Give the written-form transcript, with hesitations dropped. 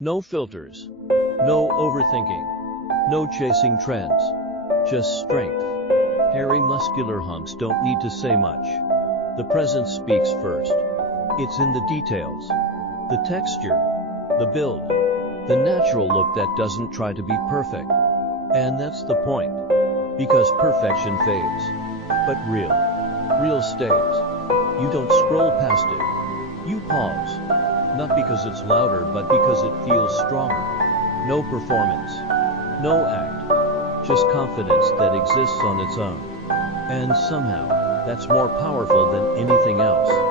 No filters. No overthinking. No chasing trends. Just strength. Hairy muscular hunks don't need to say much. The presence speaks first. It's in the details. The texture. The build. The natural look that doesn't try to be perfect. And that's the point. Because perfection fades. But real stays. You don't scroll past it. You pause. Not because it's louder, but because it feels stronger. No performance. No act. Just confidence that exists on its own. And somehow, that's more powerful than anything else.